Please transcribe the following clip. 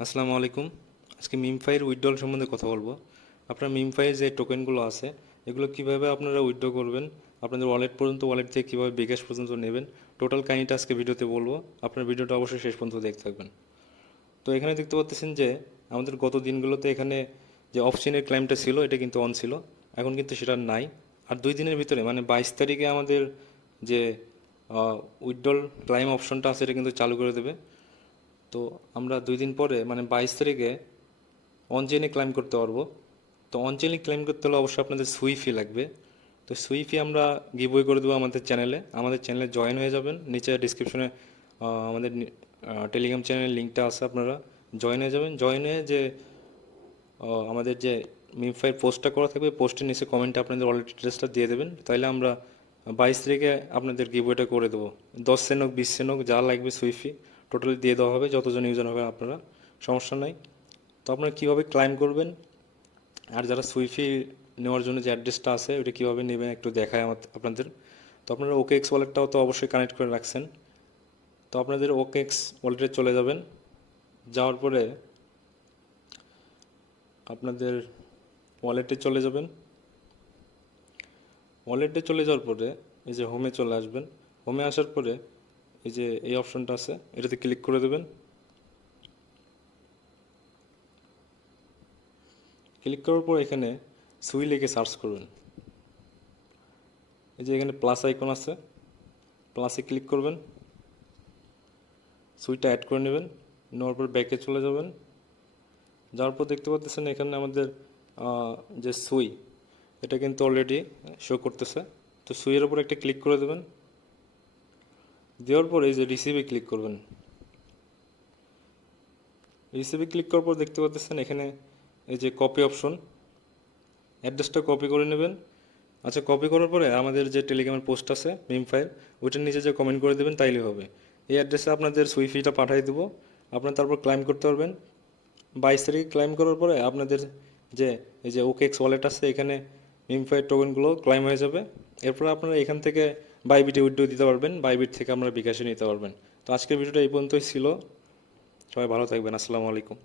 আসসালামু আলাইকুম। আজকে মিমফাইয়ের উইথড্রল সম্বন্ধে কথা বলবো। আপনার মিমফাইয়ের যে টোকেনগুলো আছে এগুলো কিভাবে আপনারা উইথড্র করবেন, আপনাদের ওয়ালেট পর্যন্ত, ওয়ালেট থেকে কীভাবে বিকাশ পর্যন্ত নেবেন, টোটাল কাহিনিটা আজকে ভিডিওতে বলবো। আপনার ভিডিওটা অবশ্যই শেষ পর্যন্ত দেখতে থাকবেন। তো এখানে দেখতে পাচ্ছেন যে আমাদের গত দিনগুলোতে এখানে যে অফচেনের ক্লাইমটা ছিল এটা কিন্তু অন ছিল, এখন কিন্তু সেটা নাই। আর 2 দিনের ভিতরে মানে 22 তারিখে আমাদের যে উইথড্রল ক্লাইম অপশনটা আছে এটা কিন্তু চালু করে দেবে। তো আমরা 2 দিন পরে মানে 22 তারিখে অন চেইনে ক্লাইম করতে পারবো। তো অন চেইনে ক্লাইম করতে হলে অবশ্যই আপনাদের সুই ফি লাগবে। তো সুই ফি আমরা গিভওয়ে করে দেবো আমাদের চ্যানেলে জয়েন হয়ে যাবেন। নিচে ডিসক্রিপশনে আমাদের টেলিগ্রাম চ্যানেলের লিঙ্কটা আছে, আপনারা জয়েন হয়ে যাবেন। জয়েন হয়ে যে আমাদের যে মিমফাইয়ের পোস্টটা করা থাকবে, পোস্টের নিচে কমেন্টে আপনাদের ওয়ালেট ডিটেলসটা দিয়ে দেবেন, তাইলে আমরা 22 তারিখে আপনাদের গিভওয়েটা করে দেবো। 10 সেন্ট হোক 20 সেন্ট হোক যা লাগবে সুই ফি টোটালি দিয়ে দেওয়া হবে, যতজন ইউজার হবে আপনারা, সমস্যা নাই। তো আপনারা কীভাবে ক্লাইম করবেন আর যারা সুইফি নেওয়ার জন্য যে অ্যাড্রেসটা আছে ওটা কীভাবে নেবেন একটু দেখায় আপনাদের। তো আপনারা ওকে এক্স ওয়ালেটটাও তো অবশ্যই কানেক্ট করে রাখছেন। তো আপনাদের ওকে এক্স ওয়ালেটে চলে যাবেন। যাওয়ার পরে আপনাদের ওয়ালেটে চলে যাবেন। ওয়ালেটে চলে যাওয়ার পরে এই যে হোমে চলে আসবেন। হোমে আসার পরে এই যে এই অপশনটা আছে এটাতে ক্লিক করে দেবেন। ক্লিক করার পর এখানে সুই লিখে সার্চ করবেন। এই যে এখানে প্লাস আইকন আছে, প্লাসে ক্লিক করবেন, সুইটা অ্যাড করে নেবেন। নেওয়ার পর ব্যাকে চলে যাবেন। যাওয়ার পর দেখতে পাচ্ছেন এখানে আমাদের যে সুই এটা কিন্তু অলরেডি শো করতেছে। তো সুইয়ের উপর একটা ক্লিক করে দেবেন। দেওয়ার পর এই যে রিসিভে ক্লিক করবেন। রিসিভে ক্লিক করার পর দেখতে পাচ্ছেন এখানে এই যে কপি অপশন, অ্যাড্রেসটা কপি করে নেবেন। আচ্ছা, কপি করার পরে আমাদের যে টেলিগ্রামের পোস্ট আছে মিমফাইল, ওইটার নিচে যে কমেন্ট করে দেবেন তাইলেই হবে। এই অ্যাড্রেসে আপনাদের সুইফিটা পাঠিয়ে দেবো, আপনারা তারপর ক্লাইম করতে পারবেন। 22 তারিখে ক্লাইম করার পরে আপনাদের যে এই যে ওকেএক্স ওয়ালেট আছে এখানে মিমফাইয়ের টোকেনগুলো ক্লাইম হয়ে যাবে। এরপর আপনারা এখান থেকে বাইবিটে উইথড্র দিতে পারবেন, বাইবিট থেকে আপনারা বিকাশে নিতে পারবেন। তো আজকের ভিডিওটা এই পর্যন্তই ছিল। সবাই ভালো থাকবেন। আসসালামু আলাইকুম।